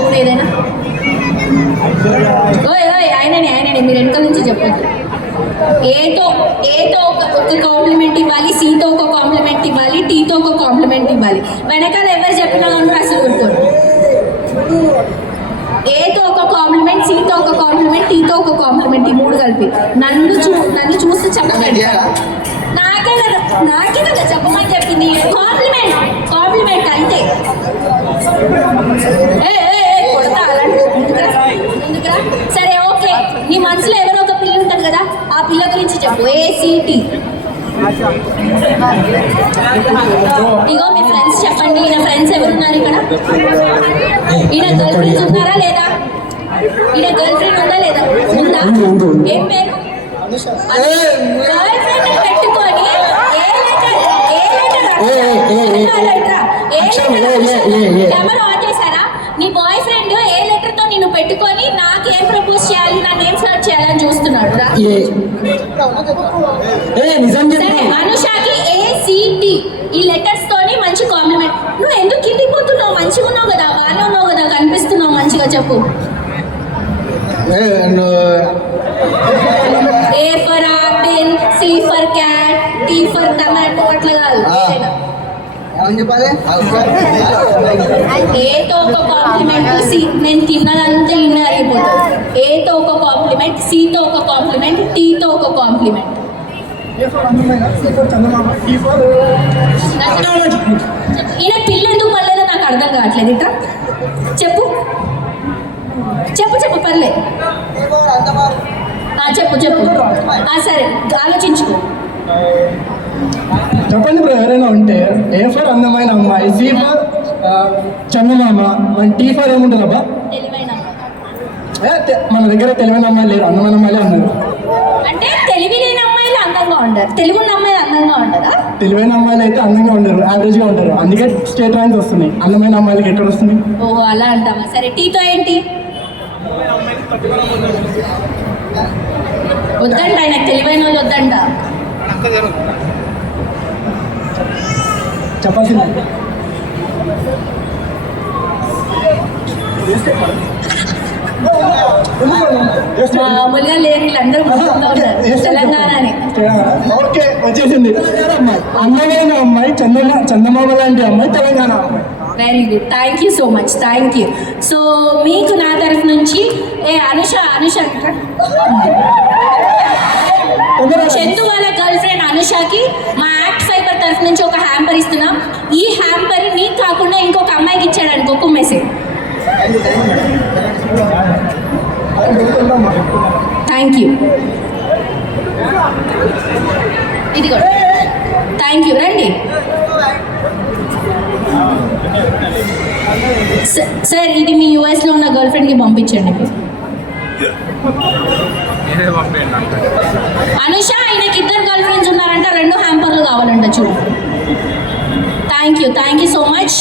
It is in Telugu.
పోకుండా ఏదైనా ఆయననే మీరు వెనకాల నుంచి చెప్పండి. ఏతో ఒక కాంప్లిమెంట్ ఇవ్వాలి, సితో ఒక కాంప్లిమెంట్ ఇవ్వాలి, టీతో ఒక కాంప్లిమెంట్ ఇవ్వాలి. వెనకాల ఎవరు చెప్పినా కనుక అసలు ఊరుకోరు. ఏతో ఒక కాంప్లిమెంట్, సితో ఒక కాంప్లిమెంట్, టీతో ఒక కాంప్లిమెంట్, ఈ మూడు కలిపి నన్ను చూస్తే చెప్పండి. నాకే కదా చెప్పమని చెప్పింది. కాంప్లిమెంట్ అంతే. కొడతా అలాంటి ముందుకురా. సరే ఓకే, నీ మనసులో ఎవరో ఒక పిల్ల ఉంటుంది కదా, ఆ పిల్ల గురించి చెప్పు. ఏసీటీ. ఇగో మీ ఫ్రెండ్స్ చెప్పండి. ఈయన ఫ్రెండ్స్ ఎవరున్నారు ఇక్కడ? ఈయన గర్ల్ ఫ్రెండ్స్ ఉన్నారా లేదా? ఈయన గర్ల్ ఫ్రెండ్ ఉందా లేదా? ఉందా? ఏం పేరు? గర్ల్ ఫ్రెండ్ పెట్టుకొని కెమెరా ఆన్ చేశారా? నీ బాయ్ ఫ్రెండ్ ఏ లెటర్ తో నిన్ను పెట్టుకొని నాకేం ప్రపోజ్ చేయాలి, నన్ను ఏం ఫ్లర్ట్ చేయాలని చూస్తున్నాడు. అనుషాకి ఏసీటీ ఈ లెటర్స్ తోని మంచి కాంప్లిమెంట్. నువ్వు ఎందుకు కిందికి పోతున్నావు? మంచిగా ఉన్నావు కదా, బాగానే ఉన్నావు కదా, కనిపిస్తున్నావు మంచిగా. చెప్పు. A for apple, C for cat, T for tomato, అట్లా కాదు. ఏతో ఒక కాంప్లిమెంట్, సి నేను తిన్నదంతా ఇన్నే అయిపోతుంది. ఏతో ఒక కాంప్లిమెంట్, సితో ఒక కాంప్లిమెంట్, టీతో ఒక కాంప్లిమెంట్. ఈయన పిల్ల ఎందుకు పడలేదో నాకు అర్థం కావట్లేదు. ఇట్లా చెప్పు పర్లేదు. చెప్పు. సరే ఆలోచించుకో. చెప్పండి బ్రో, ఎవరైనా ఉంటే. ఏ ఫర్ అందమైన అమ్మాయి, సి ఫర్ చందమామ, టీ ఫర్ ఏముంటుంది అబ్బా? మన దగ్గర తెలివైన అమ్మాయి లేరు, అందమైన అమ్మాయిలే ఉన్నారు. అంటే తెలివి లేని అమ్మాయిలు అందంగా ఉండరు, తెలివి ఉన్న అమ్మాయిలు అందంగా ఉండరా? తెలివైన అమ్మాయిలు అయితే అందంగా ఉండరు, యావరేజ్ గా ఉంటారు. అందుకే స్టేట్ ర్యాంక్స్ వస్తున్నాయి. అందమైన అమ్మాయిలకి ఎక్కడ వస్తుంది? ఓహో అలా అంటావా? సరే టీతో ఏంటి? వద్దంట, ఆయనకు తెలివైన వాళ్ళు వద్దంట. చెప్పాల్సింది మామూలుగా లేని వీళ్ళందరూ తెలంగాణనే. ఓకే వచ్చేసింది. అందమైన అమ్మాయి, చందమామ లాంటి అమ్మాయి, తెలంగాణ అమ్మాయి. Very good, thank you so much, thank you. So మీకు నా తరఫు నుంచి అనుష చందు వాళ్ళ గర్ల్ ఫ్రెండ్ అనుషకి మా యాక్ట్ ఫైబర్ తరఫు నుంచి ఒక హ్యాంపర్ ఇస్తున్నాం. ఈ హ్యాంపర్ నీకు కాకుండా ఇంకొక అమ్మాయికి ఇచ్చాడు అనుకో, కుమ్మేసే. Thank you. ఇది కూడా థ్యాంక్ యూ. రండి సార్, ఇది మీ యూఎస్లో ఉన్న గర్ల్ ఫ్రెండ్కి పంపించండి. అనుష, ఆయనకి 2 గర్ల్ ఫ్రెండ్స్ ఉన్నారంట, 2 హ్యాంపర్లు కావాలంట. చూడు. Thank you so much.